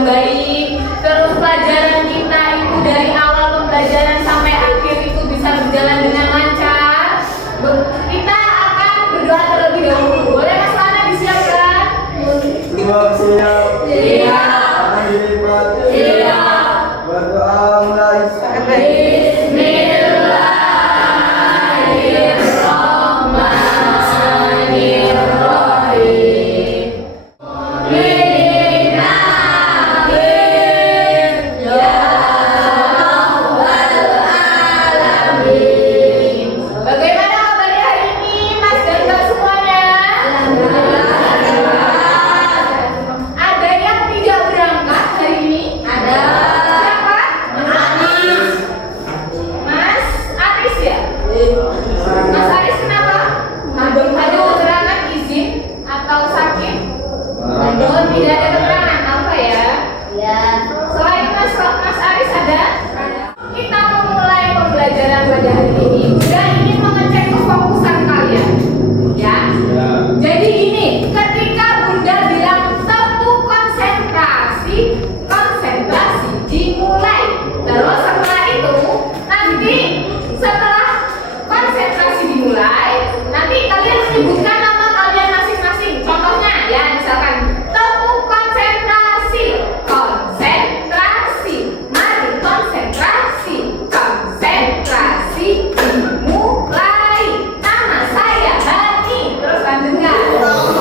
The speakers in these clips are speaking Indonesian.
yang baik. Terus pelajaran kita itu dari awal pembelajaran sampai akhir itu bisa berjalan dengan lancar. Kita akan berdoa terlebih dahulu. Boleh Mas Lana disiapkan? Siap. Berdoa mulai. Tidak ada keterangan apa ya? Ya. Selain Mas Aris ada? Kita memulai pembelajaran pada hari ini. Bunda ingin mengecek kefokusan kalian. Ya. Jadi gini, ketika Bunda bilang tepuk konsentrasi dimulai. Terus setelah itu nanti setelah konsentrasi dimulai, nanti kalian menyebutkan nama kalian masing-masing. Contohnya ya, misalkan dimulai. Nama saya Hani. Terus lanjutkan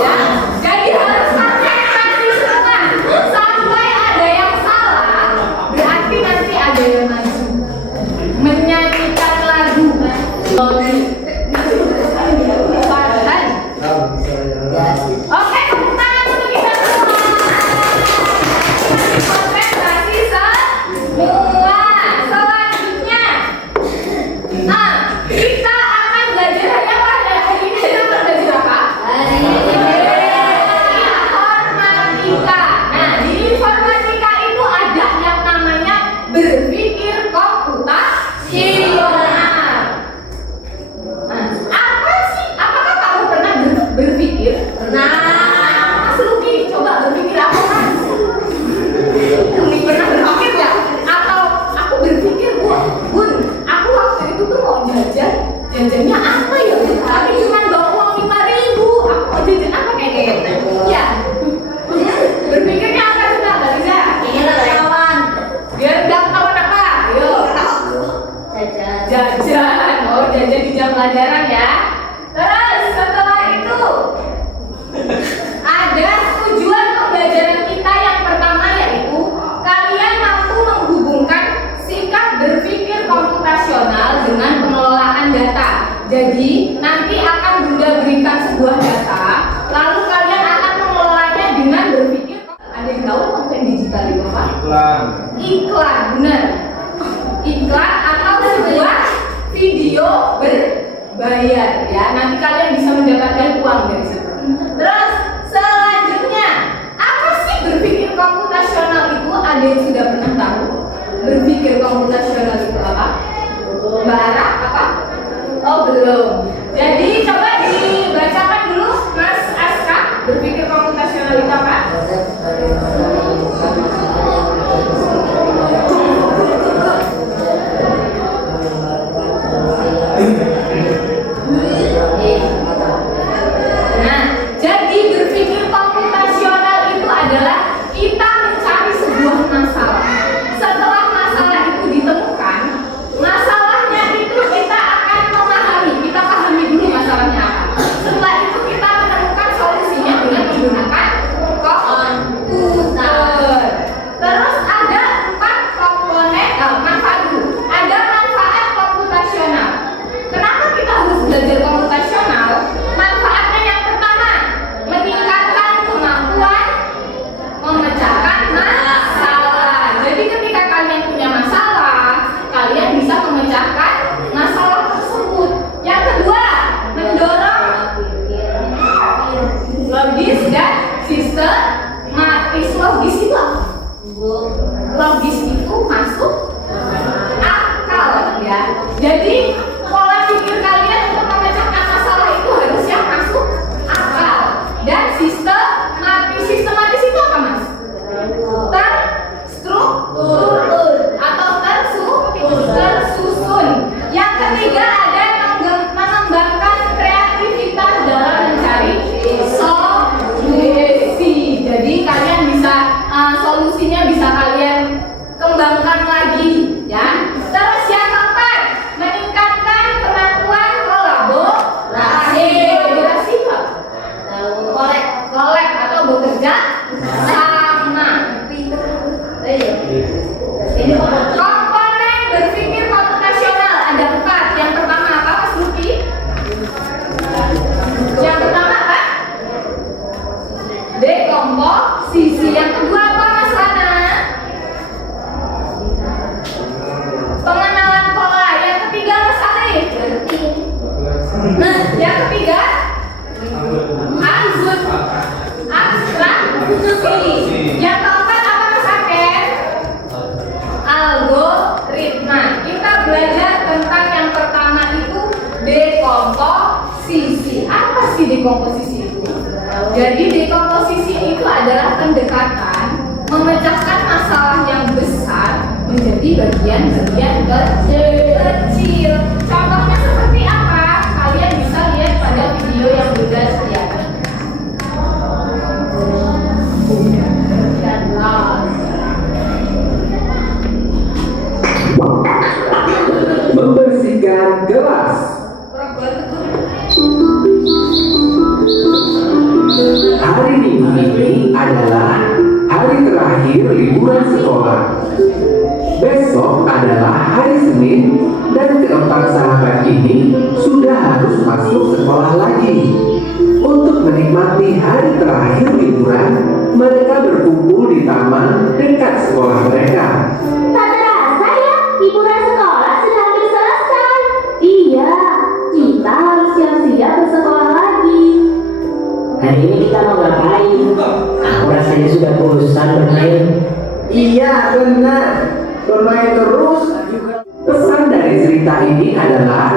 ya. Jadi harus konsentrasi semua. Sampai ada yang salah, berarti nanti ada yang maju menyanyikan lagu. Oke, tepuk tangan untuk kita semua. Konsentrasi semua. Selanjutnya, kita akan belajar hari apa? Hari ini kita akan belajar apa? Informatika. Nah, di informatika itu ada yang namanya berpikir komputasional. Nah, apa sih? Apakah kamu pernah berpikir? Pernah. Mas Luki, coba berpikir apa Mas? Kamu pernah berpikir nggak? Atau aku berpikir, Bun, aku waktu itu tuh mau jajannya apa ya? Tapi cuma bawa uang 5.000. Aku mau jajan apa kayak gitu? Ya. Berpikirnya apa sudah nggak bisa? Ingin ketahuan. Biar nggak ketahuan apa? Ayo. Jajan. Oh, jajan di jam pelajaran ya. Terus setelah itu ada tujuan pembelajaran kita yang pertama, yaitu kalian mampu menghubungkan sikap berpikir komputasional dengan pengelolaan data. Jadi nanti akan Bunda berikan sebuah data, lalu kalian akan mengelolanya dengan berpikir. Ada yang tahu konten digital itu apa? Iklan, benar. Iklan atau sebuah video berbayar ya. Nanti kalian bisa mendapatkan uang dari situ. Terus selanjutnya, apa sih berpikir komputasional itu? Ada yang sudah pernah tahu? Berpikir komputasional itu apa? Mbak Ara, apa? Oh, belum. Jadi coba dibacakan dulu Mas Aska, berpikir komputasional itu apa? Nah, jadi berpikir komputasional itu adalah kita mencari sebuah masalah. Setelah masalah itu ditemukan, masalahnya itu kita akan memahami. Kita pahami dulu masalahnya apa. Setelah itu kita menemukan solusinya dengan menggunakan komputer. Terus ada 4 komponen manfaat dulu. Ada manfaat komputasional. Kenapa kita harus belajar komputasional? Manfaatnya yang pertama, meningkatkan kemampuan memecahkan masalah. Jadi ketika kalian punya masalah, kalian bisa memecahkan masalah tersebut. Yang kedua, mendorong logis dan sistematis. Logis itu apa? Logis itu masuk akal ya. Jadi pola pikir kalian untuk memecahkan masalah itu harus yang masuk akal. Dan sistematis itu apa Mas? sisi. Yang kedua apa Mas Lana? Pengenalan pola. Yang ketiga Mas Arif. Nah, yang ketiga abstraksi. Yang keempat apa Mas Aken? Algoritma. Kita belajar tentang yang pertama itu dekomposisi. Apa sih dekomposisi itu? Jadi dekomposisi itu adalah pendekatan memecahkan masalah yang besar menjadi bagian-bagian kecil. Contohnya seperti apa? Kalian bisa lihat pada video yang sudah sediakan. Membersihkan kelas. Hari Minggu ini adalah hari terakhir liburan sekolah. Besok adalah hari Senin dan keempat sahabat ini sudah harus masuk sekolah lagi. Untuk menikmati hari terakhir liburan, mereka berkumpul di taman dekat sekolah mereka. Tak terasa ya, liburan sekolah sudah hampir selesai. Iya, kita harus siap-siap bersekolah lagi. Hari ini kita mau ngapain? Aku rasanya sudah bosan bermain. Iya benar. Bermain terus juga. Pesan dari cerita ini adalah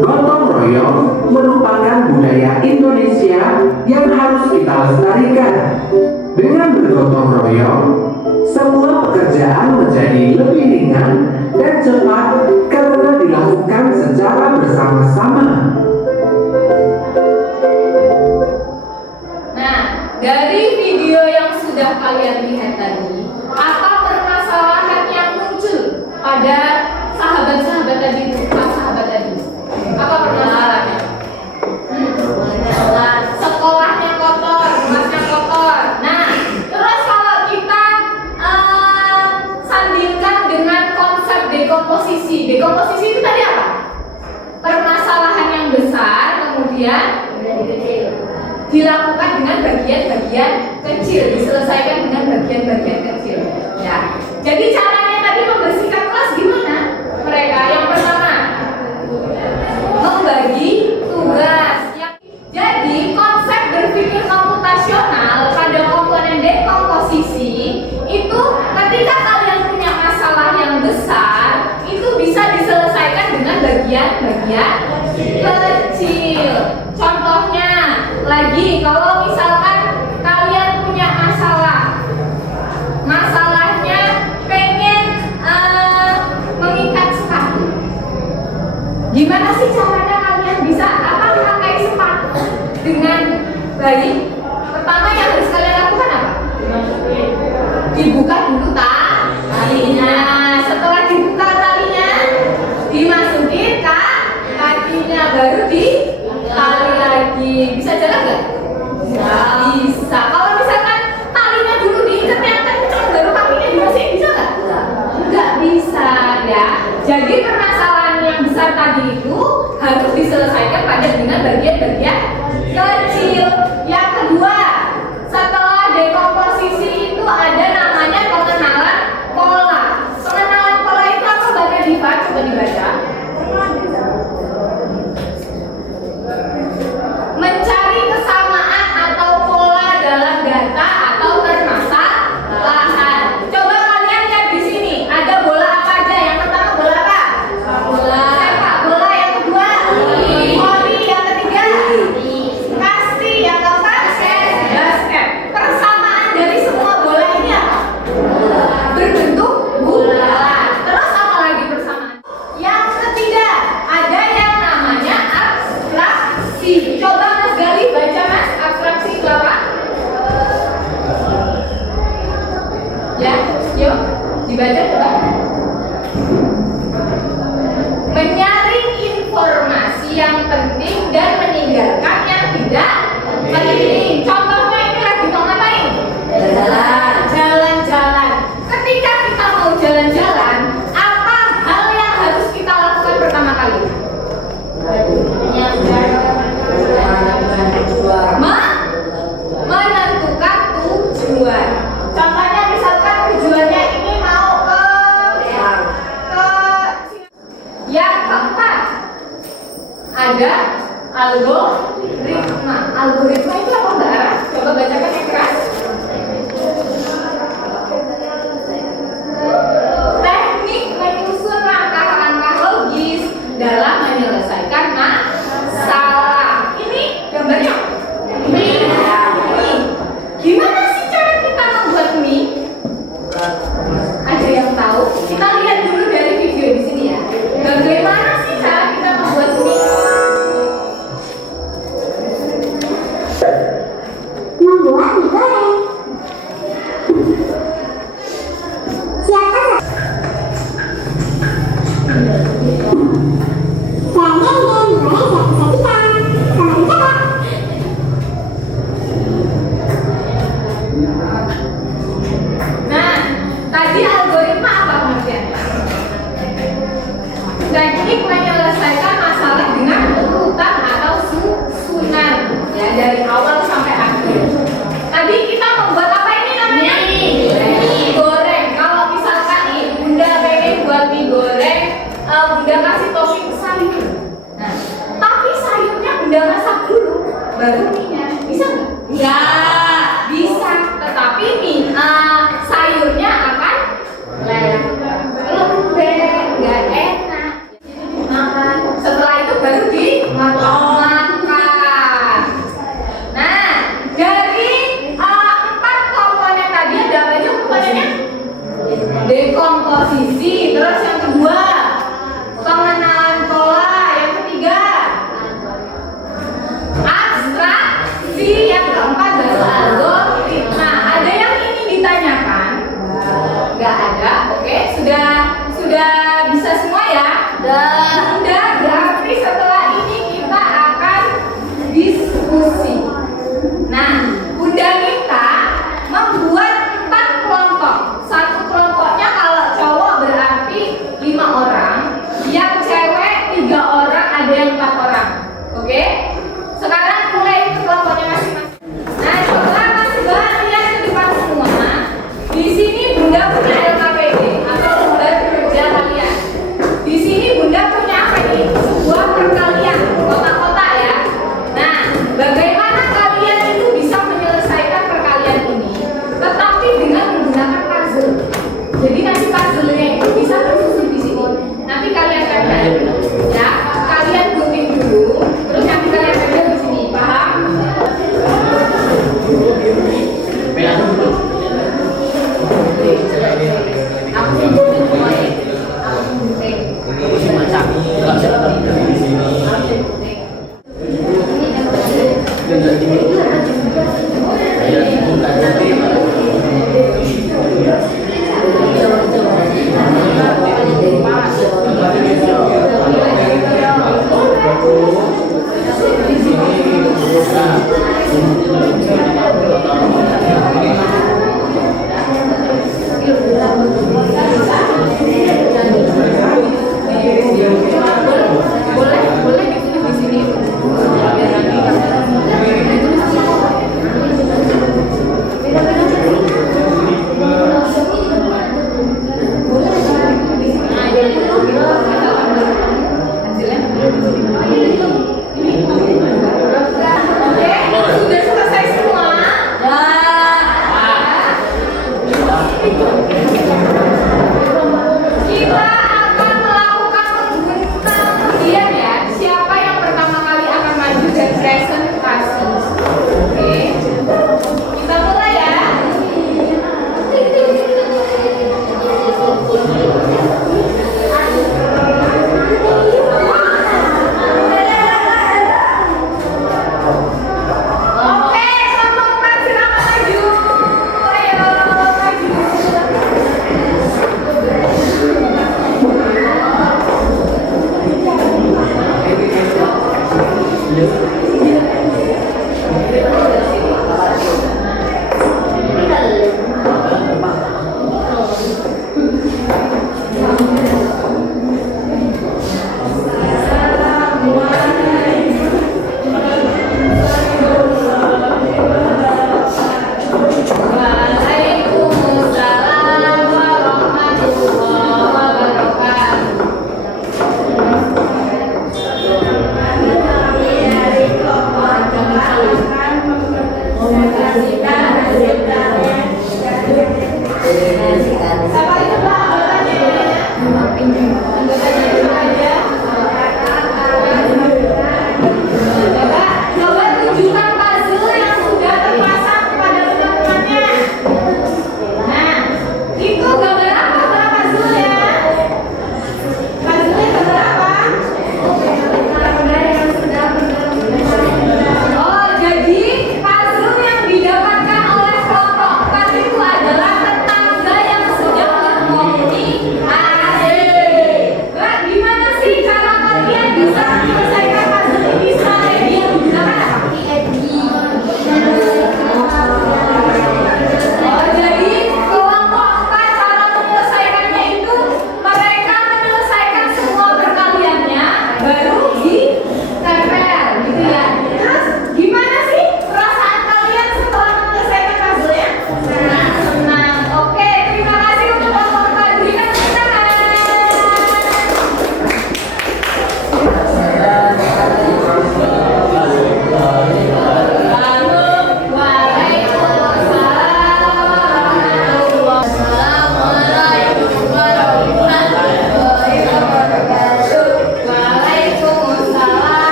gotong royong merupakan budaya Indonesia yang harus kita lestarikan. Dengan bergotong royong, semua pekerjaan menjadi lebih ringan dan cepat karena dilakukan secara bersama-sama. Nah, dari video yang sudah kalian lihat tadi, apa permasalahan yang muncul pada sahabat-sahabat tadi itu? Sahabat tadi. Apa permasalahannya? Sekolahnya kotor, kelasnya kotor. Nah, terus kalau kita sandingkan dengan konsep dekomposisi. Dekomposisi itu tadi apa? Permasalahan yang besar kemudian dilakukan dengan bagian-bagian kecil, diselesaikan dengan bagian-bagian kecil. Ya. Jadi caranya tadi membersihkan kelas gimana? Mereka yang pertama membagi tugas. Jadi konsep berpikir komputasional pada komponen dekomposisi itu ketika kalian punya masalah yang besar itu bisa diselesaikan dengan bagian-bagian kecil. Contohnya lagi kalau misalkan kalian punya masalahnya pengen mengikat sepatu. Gimana sih caranya kalian bisa pakai sepatu dengan baik? Pertama yang harus kalian lakukan apa? Dibuka dulu talinya. Setelah dibuka talinya, dimasukin kaki. ada algoritma. Algoritma itu apa Mbak Ara? Coba bacakan yang keras. Teknik menyusun langkah-langkah logis dalam menyelesaikan masalah. Ini gambarnya. Mie. Gimana sih cara kita membuat mie? Ada yang tahu? Kita lihat dulu dari video di sini ya. Bagaimana sih cara kita membuat mie? Membuat mie goreng. Siapkan. Saya ingin mie goreng siap disajikan. Selamat mencoba. Nah, tadi algoritma apa pengertiannya? Teknik menyelesaikan masalah dengan urutan atau susunan, ya, dari awal sampai akhir. Tadi kita membuat apa ini namanya? Mie goreng. Kalau misalkan nih Bunda pengen buat mie goreng, Bunda kasih topping sayur. Nah, tapi sayurnya Bunda masak dulu, baru mie-nya. Bisa nggak? Nggak bisa. Tetapi mie sayurnya akan lembek, nggak enak. Makan. Setelah itu baru dimakan. Nah, dari 4 komponen tadi ada apa aja komponennya? Dekomposisi. Terus yang kedua, pengenalan pola. Yang ketiga, abstraksi. Yang keempat, baru algoritma. Ada yang ingin ditanyakan? Nggak ada. Oke, sudah bisa semua ya? Sudah. Berarti setelah ini kita akan diskusi. Nah, Bunda minta membuat 4 kelompok. Satu kelompoknya kalau cowok berarti 5 orang, yang cewek 3 orang, ada yang 4 orang. Oke? Sekarang mulai kelompoknya masing-masing. Nah, coba coba lihat ke depan semua. Di sini Bunda punya LKPD atau lembar kerja kalian. Di sini Bunda punya apa ini? Sebuah perkalian kotak-kotak ya. Nah, bagaimana kalian itu bisa menyelesaikan perkalian ini, tetapi dengan menggunakan puzzle. Jadi nanti puzzle-nya itu bisa tersusun di sini. Nanti kalian tempel, ya. Kalian gunting dulu, terus nanti kalian tempel di sini. Paham? Aku gunting semuanya. Aku gunting. Nah,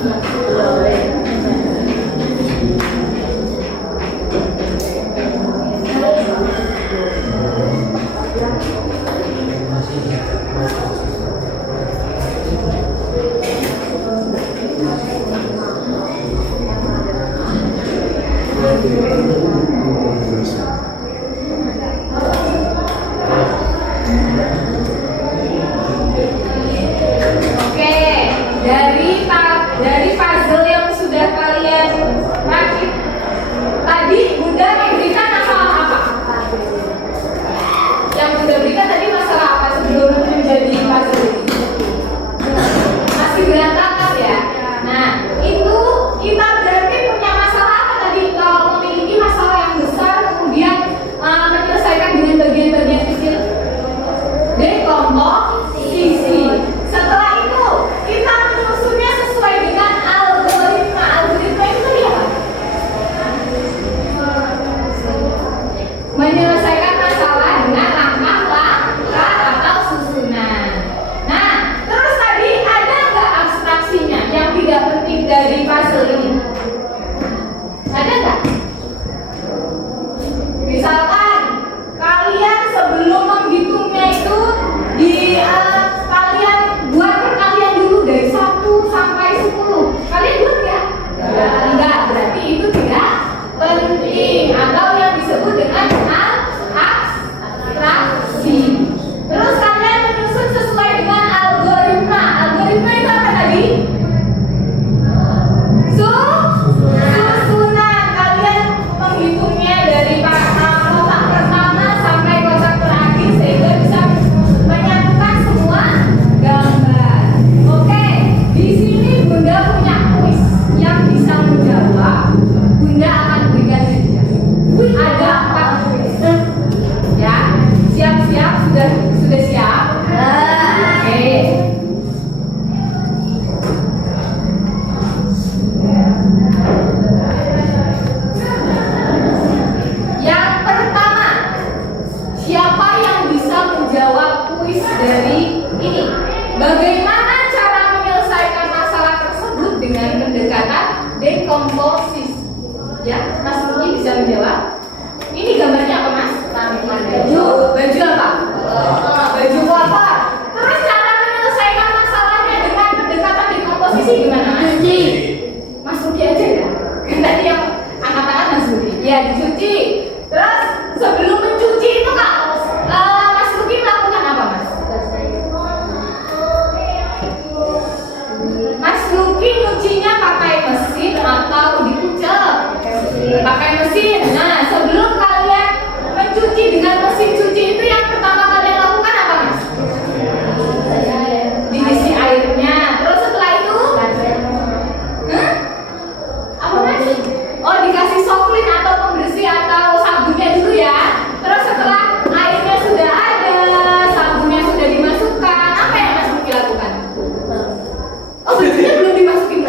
Oke, dari puzzle yang sudah kalian rakit tadi, Bunda memberikan masalah apa? Yang Bunda berikan tadi masalah apa sebelum menjadi puzzle ini? Masih berantakan ya? Nah, itu kita berarti punya masalah apa tadi? Kalau memiliki masalah yang besar, kemudian menyelesaikan dengan bagian-bagian kecil. Dekomposisi. Setelah itu kita menyusunnya sesuai dengan algoritma. Algoritma itu tadi apa? Menyelesaikan masalah dengan langkah-langkah atau susunan. Nah, terus tadi ada nggak abstraksinya yang tidak penting dari puzzle ini? Ada nggak? Misalkan kalian sebelum menghitungnya itu kalian buat perkalian dulu dari 1 sampai 10. Kalian buat nggak? Enggak, berarti itu tidak penting atau yang disebut dengan abstraksi. Terus kalian menyusun sesuai dengan algoritma. Algoritma itu apa tadi? Susunan. Kalian menghitungnya dari kotak pertama sampai kotak terakhir sehingga bisa menyatukan semua gambar. Oke, di sini Bunda punya kuis yang bisa menjawab. Bunda akan berikan hadiah. Ada 4 kuis. Ya, siap-siap, sudah siap. Oke. Yang pertama, siapa yang bisa menjawab kuis dari ini? Bagaimana cara menyelesaikan masalah tersebut dengan pendekatan dekomposisi? Ya, Mas Ruki bisa menjawab. Ini gambarnya apa, Mas? Baju apa? Baju kotor. Terus cara menyelesaikan masalahnya dengan pendekatan dekomposisi gimana, Mas? Mas Ruki aja ya? Kan tadi yang angkat tangan Mas Ruki. Ya, dicuci. Terus sebelum mencuci itu Kak, Mas Ruki melakukan apa, Mas? Mas Ruki nyucinya pakai mesin atau dikucek? Pakai mesin. Nah, sebelum kalian mencuci dengan mesin cuci itu yang pertama kalian lakukan apa, Mas? Diisi airnya. Terus setelah itu? Apa, Mas? Oh, dikasih soklin atau pembersih atau sabunnya dulu ya. Terus setelah airnya sudah ada, sabunnya sudah dimasukkan, apa yang Mas Ruki lakukan? Oh, bajunya belum dimasukin.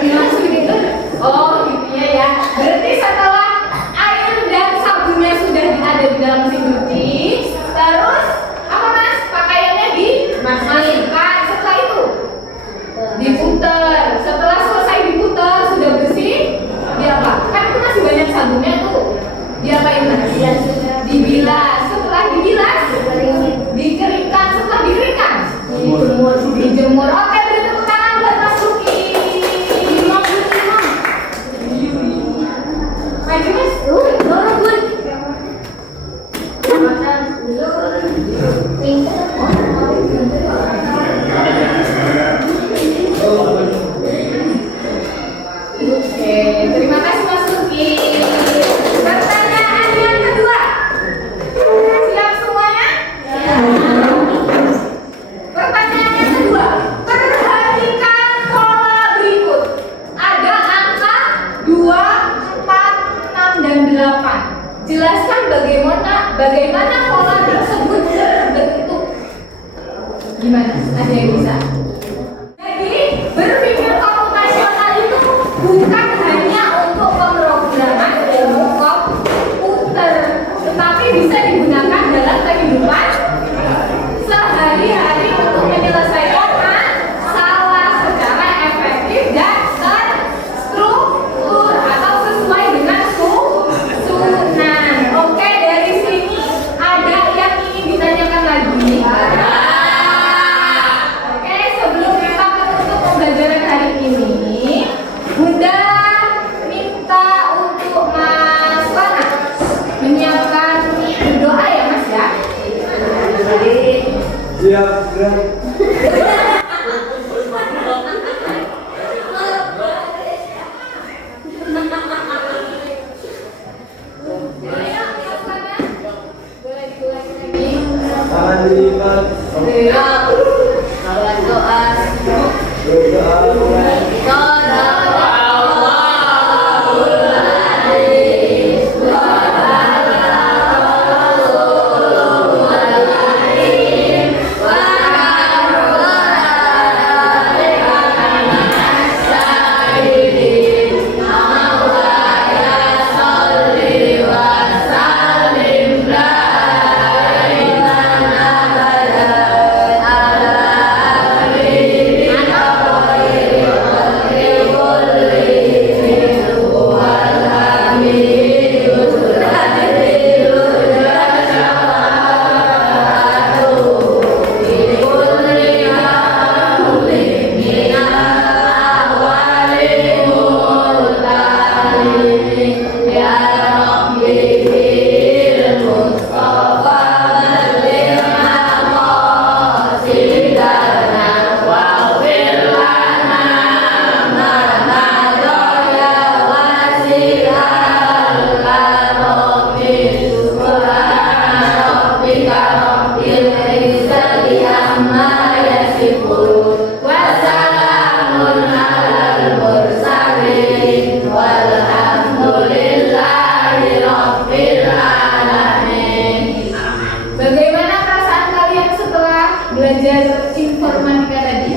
Dimasukin itu. Oh, gitu ya. Berarti setelah air dan sabunnya sudah ada di dalam mesin cuci, terus apa, Mas? Pakaiannya dimasukkan. Setelah itu diputer. Setelah selesai diputer, sudah bersih, diapa? Kan itu masih banyak sabunnya tuh. Diapain, Mas? Dibilas. Setelah dibilas, dikeringkan. Setelah dikeringkan, dijemur. Oke, beri tepuk tangan buat Mas Ruki. Maju, Mas. Oke, terima kasih Mas Ruki. Pertanyaan yang kedua. Siap semuanya? Pertanyaan yang kedua. Perhatikan pola berikut. Ada angka 2, 4, 6, dan 8. Jelaskan bagaimana pola tersebut terbentuk. Gimana? Ada yang bisa? Jadi, berpikir komputasional itu bukan hanya untuk pemrograman ilmu komputer, tetapi bisa digunakan dalam kehidupan sehari-hari untuk menyelesaikan masalah secara efektif dan belajar informatika tadi?